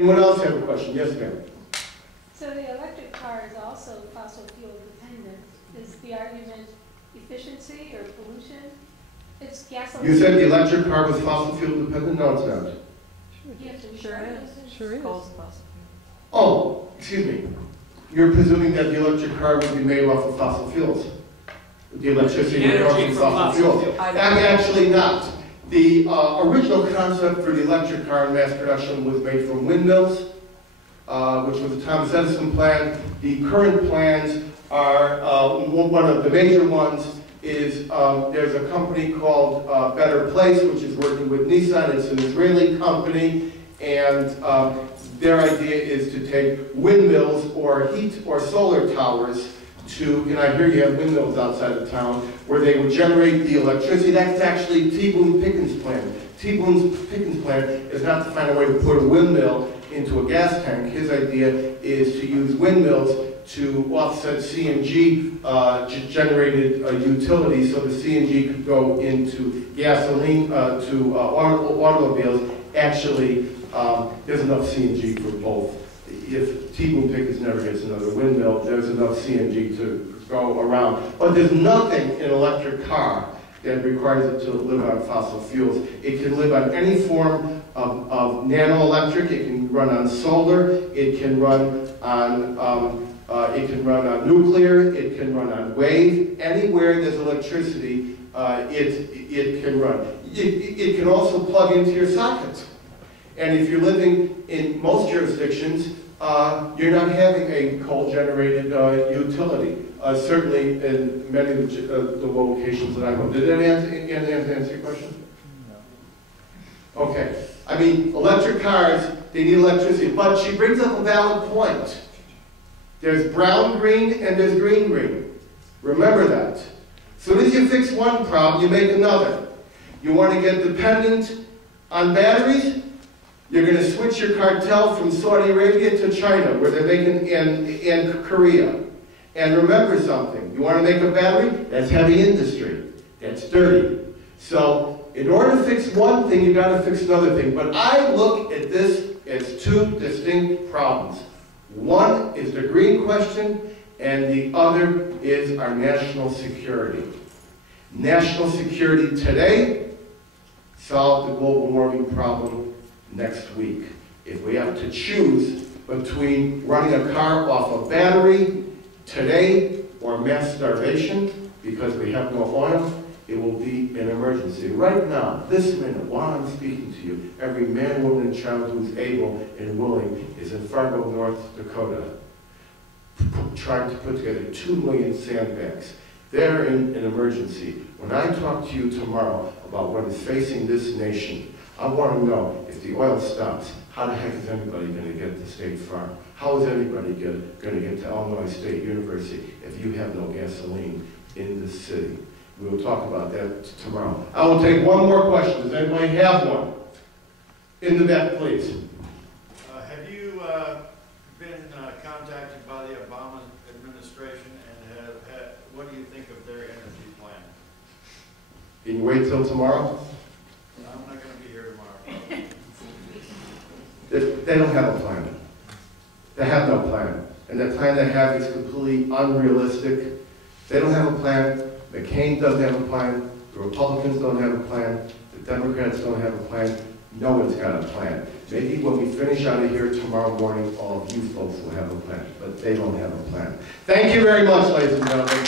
Anyone else have a question? Yes, ma'am. So the electric car is also fossil fuel dependent. Is the argument efficiency or pollution? It's gasoline. You said the electric car was fossil fuel dependent? No, it's not. Sure is. Sure is. Oh, excuse me. You're presuming that the electric car would be made off of fossil fuels. The electricity would come from fossil fuels. Actually not. The original concept for the electric car in mass production was made from windmills, which was a Thomas Edison plan. The current plans are, one of the major ones is there's a company called Better Place, which is working with Nissan. It's an Israeli company, and their idea is to take windmills or heat or solar towers to, and I hear you have windmills outside of town, where they would generate the electricity. That's actually T. Boone Pickens' plan. T. Boone Pickens' plan is not to find a way to put a windmill into a gas tank. His idea is to use windmills to offset CNG generated utilities, so the CNG could go into gasoline, to automobiles. Actually, there's enough CNG for both. If T. Boone Pickens never gets another windmill, there's enough CNG to go around. But there's nothing in an electric car that requires it to live on fossil fuels. It can live on any form of nano-electric. It can run on solar. It can run on nuclear. It can run on wave. Anywhere there's electricity, it can run. It can also plug into your socket. And if you're living in most jurisdictions, you're not having a coal-generated utility. Certainly in many of the locations that I know. Did that answer your question? No. Okay. I mean, electric cars, they need electricity. But she brings up a valid point. There's brown-green and there's green-green. Remember that. As soon as you fix one problem, you make another. You want to get dependent on batteries? You're going to switch your cartel from Saudi Arabia to China, where they're making, and Korea. And remember something, you want to make a battery? That's heavy industry. That's dirty. So, in order to fix one thing, you've got to fix another thing. But I look at this as two distinct problems. One is the green question, and the other is our national security. National security today solves the global warming problem next week. If we have to choose between running a car off a battery today or mass starvation because we have no oil, it will be an emergency. Right now, this minute, while I'm speaking to you, every man, woman, and child who's able and willing is in Fargo, North Dakota, trying to put together 2 million sandbags. They're in an emergency. When I talk to you tomorrow about what is facing this nation, I want to know, if the oil stops, how the heck is anybody going to get to State Farm? How is anybody going to get to Illinois State University if you have no gasoline in this city? We will talk about that tomorrow. I will take one more question. Does anybody have one? In the back, please. Have you been contacted by the Obama administration, and what do you think of their energy plan? Can you wait till tomorrow? I'm not going to be here tomorrow. They don't have a plan. They have no plan. And the plan they have is completely unrealistic. They don't have a plan. McCain doesn't have a plan. The Republicans don't have a plan. The Democrats don't have a plan. No one's got a plan. Maybe when we finish out of here tomorrow morning, all of you folks will have a plan. But they don't have a plan. Thank you very much, ladies and gentlemen.